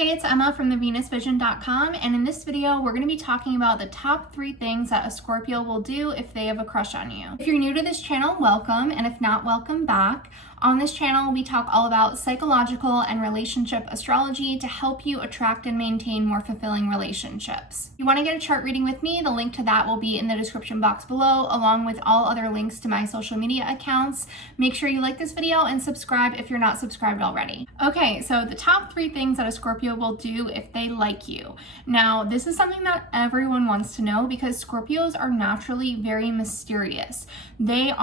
Hey, it's Emma from thevenusvision.com, and in this video, we're going to be talking about the top 3 things that a Scorpio will do if they have a crush on you. If you're new to this channel, welcome, and if not, welcome back. On this channel, we talk all about psychological and relationship astrology to help you attract and maintain more fulfilling relationships. If you want to get a chart reading with me, the link to that will be in the description box below, along with all other links to my social media accounts. Make sure you like this video and subscribe if you're not subscribed already. Okay, so the top 3 things that a Scorpio will do if they like you. Now, this is something that everyone wants to know because Scorpios are naturally very mysterious. They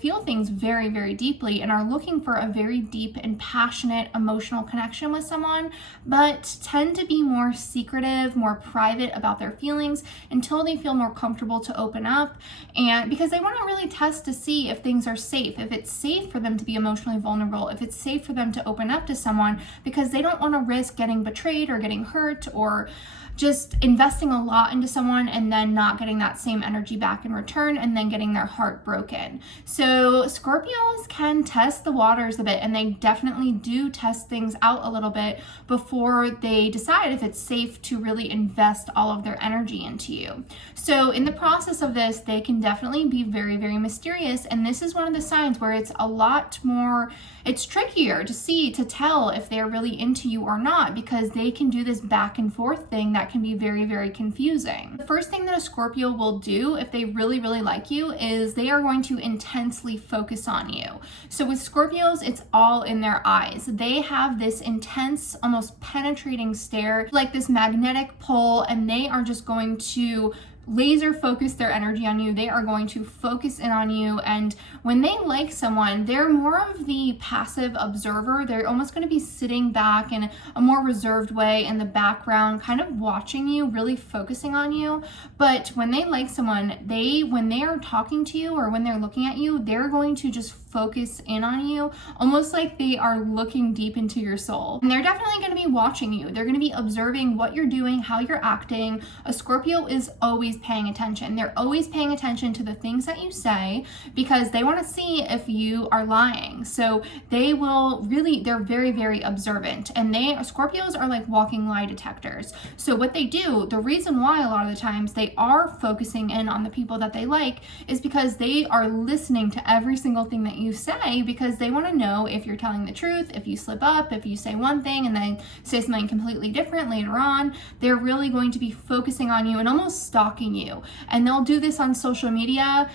feel things very, very deeply and are looking for a very deep and passionate emotional connection with someone, but tend to be more secretive, more private about their feelings until they feel more comfortable to open up, and because they want to really test to see if things are safe, if it's safe for them to be emotionally vulnerable, if it's safe for them to open up to someone, because they don't want to risk getting betrayed or getting hurt or just investing a lot into someone and then not getting that same energy back in return and then getting their heart broken. So Scorpios can test the waters a bit, and they definitely do test things out a little bit before they decide if it's safe to really invest all of their energy into you. So in the process of this, they can definitely be very, very mysterious, and this is one of the signs where it's a lot more, it's trickier to tell if they're really into you or not, because they can do this back and forth thing that can be very, very confusing. The first thing that a Scorpio will do if they really, really like you is they are going to intensely focus on you. So with Scorpios, it's all in their eyes. They have this intense, almost penetrating stare, like this magnetic pull, and they are just going to laser focus their energy on you. They are going to focus in on you, and when they like someone, they're more of the passive observer. They're almost going to be sitting back in a more reserved way in the background, kind of watching you, really focusing on you. But when they like someone, when they are talking to you or when they're looking at you, they're going to just focus in on you, almost like they are looking deep into your soul. And they're definitely going to be watching you. They're going to be observing what you're doing, how you're acting. A Scorpio is always paying attention. They're always paying attention to the things that you say because they want to see if you are lying. So they're very, very observant, and Scorpios are like walking lie detectors. So what they do, the reason why a lot of the times they are focusing in on the people that they like is because they are listening to every single thing that you say, because they want to know if you're telling the truth, if you slip up, if you say one thing and then say something completely different later on. They're really going to be focusing on you and almost stalking you. And they'll do this on social media.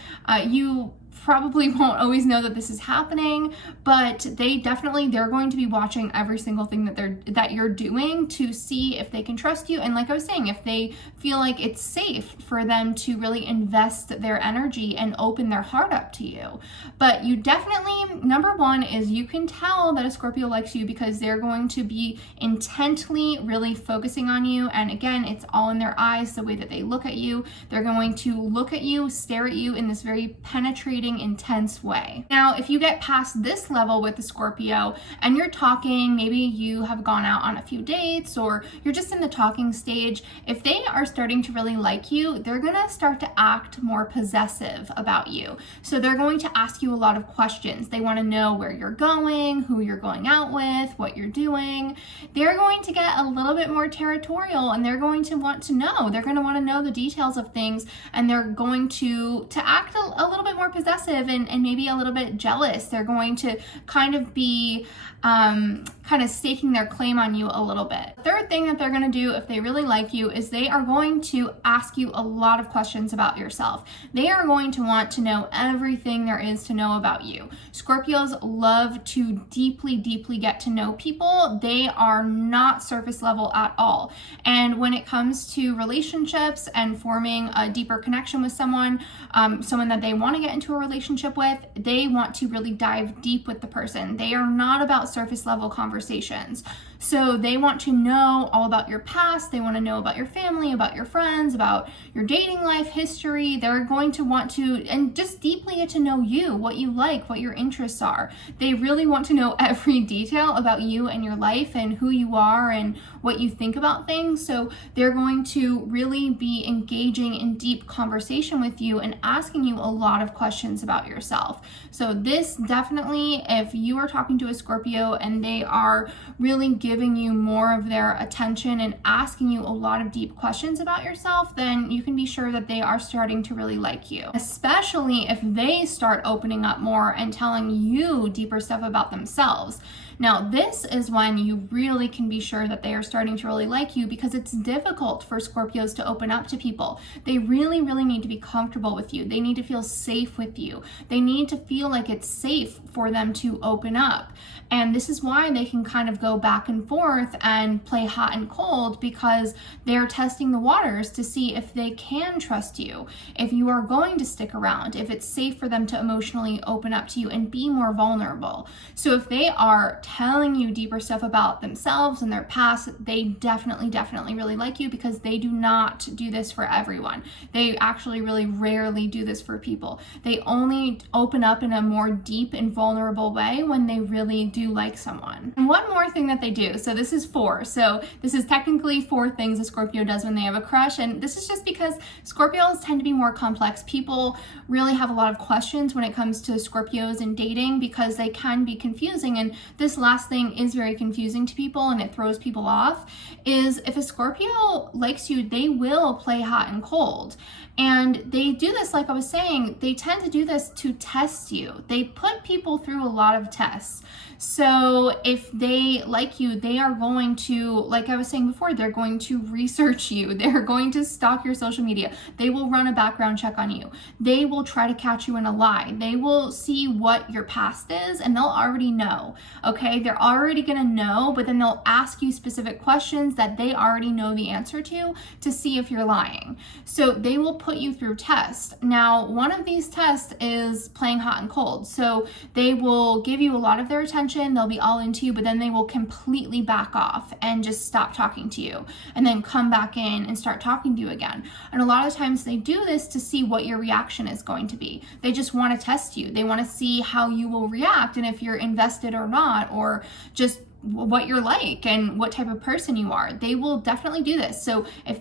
You probably won't always know that this is happening, but they're going to be watching every single thing that you're doing to see if they can trust you, and like I was saying, if they feel like it's safe for them to really invest their energy and open their heart up to you. But you definitely, number one is you can tell that a Scorpio likes you because they're going to be intently really focusing on you, and again, it's all in their eyes, the way that they look at you. They're going to look at you, stare at you in this very penetrating, intense way. Now, if you get past this level with the Scorpio and you're talking, maybe you have gone out on a few dates or you're just in the talking stage, if they are starting to really like you, they're gonna start to act more possessive about you. So they're going to ask you a lot of questions. They want to know where you're going, who you're going out with, what you're doing. They're going to get a little bit more territorial, and they're going to want to know. They're going to want to know the details of things, and they're going to act a little bit more possessive and maybe a little bit jealous. They're going to kind of be kind of staking their claim on you a little bit. The third thing that they're going to do if they really like you is they are going to ask you a lot of questions about yourself. They are going to want to know everything there is to know about you. Scorpios love to deeply, deeply get to know people. They are not surface level at all. And when it comes to relationships and forming a deeper connection with someone that they want to get into a relationship with, they want to really dive deep with the person. They are not about surface level conversations. So they want to know all about your past. They want to know about your family, about your friends, about your dating life history. They're going to want to, and just deeply get to know you, what you like, what your interests are. They really want to know every detail about you and your life and who you are and what you think about things. So they're going to really be engaging in deep conversation with you and asking you a lot of questions about yourself. So this definitely, if you are talking to a Scorpio and they are really giving giving you more of their attention and asking you a lot of deep questions about yourself, then you can be sure that they are starting to really like you. Especially if they start opening up more and telling you deeper stuff about themselves. Now, this is when you really can be sure that they are starting to really like you, because it's difficult for Scorpios to open up to people. They really, really need to be comfortable with you. They need to feel safe with you. They need to feel like it's safe for them to open up. And this is why they can kind of go back and forth and play hot and cold, because they're testing the waters to see if they can trust you, if you are going to stick around, if it's safe for them to emotionally open up to you and be more vulnerable. So if they are telling you deeper stuff about themselves and their past, they definitely really like you, because they do not do this for everyone. They actually really rarely do this for people. They only open up in a more deep and vulnerable way when they really do like someone. And one more thing that they do, so this is 4. So this is technically 4 things a Scorpio does when they have a crush, and this is just because Scorpios tend to be more complex. People really have a lot of questions when it comes to Scorpios and dating, because they can be confusing, and this last thing is very confusing to people and it throws people off. Is if a Scorpio likes you, they will play hot and cold. And they do this, like I was saying, they tend to do this to test you. They put people through a lot of tests. So if they like you, they are going to, like I was saying before, they're going to research you. They're going to stalk your social media. They will run a background check on you. They will try to catch you in a lie. They will see what your past is, and they'll already know, okay? They're already gonna know, but then they'll ask you specific questions that they already know the answer to see if you're lying. So they will put you through tests. Now, one of these tests is playing hot and cold. So they will give you a lot of their attention, they'll be all into you, but then they will completely back off and just stop talking to you, and then come back in and start talking to you again. And a lot of times they do this to see what your reaction is going to be. They just want to test you. They want to see how you will react and if you're invested or not, or just what you're like and what type of person you are. They will definitely do this. So if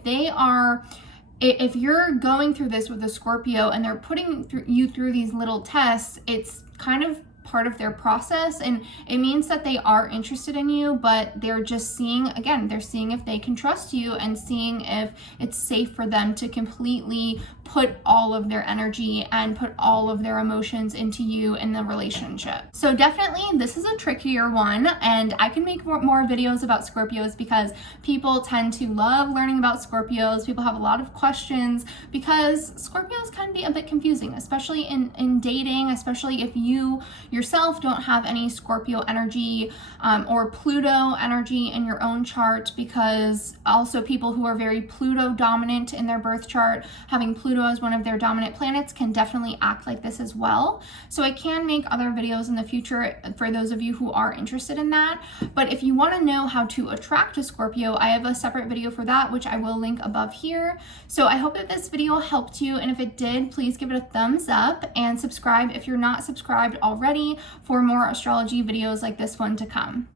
you're going through this with a Scorpio and they're putting you through these little tests, it's kind of part of their process, and it means that they are interested in you, but they're just seeing, again, they're seeing if they can trust you and seeing if it's safe for them to completely put all of their energy and put all of their emotions into you in the relationship. So definitely this is a trickier one, and I can make more videos about Scorpios, because people tend to love learning about Scorpios. People have a lot of questions because Scorpios can be a bit confusing, especially in dating, especially if you yourself don't have any Scorpio energy or Pluto energy in your own chart, because also people who are very Pluto dominant in their birth chart, having Pluto as one of their dominant planets, can definitely act like this as well. So I can make other videos in the future for those of you who are interested in that. But if you want to know how to attract a Scorpio, I have a separate video for that, which I will link above here. So I hope that this video helped you, and if it did, please give it a thumbs up and subscribe if you're not subscribed already for more astrology videos like this one to come.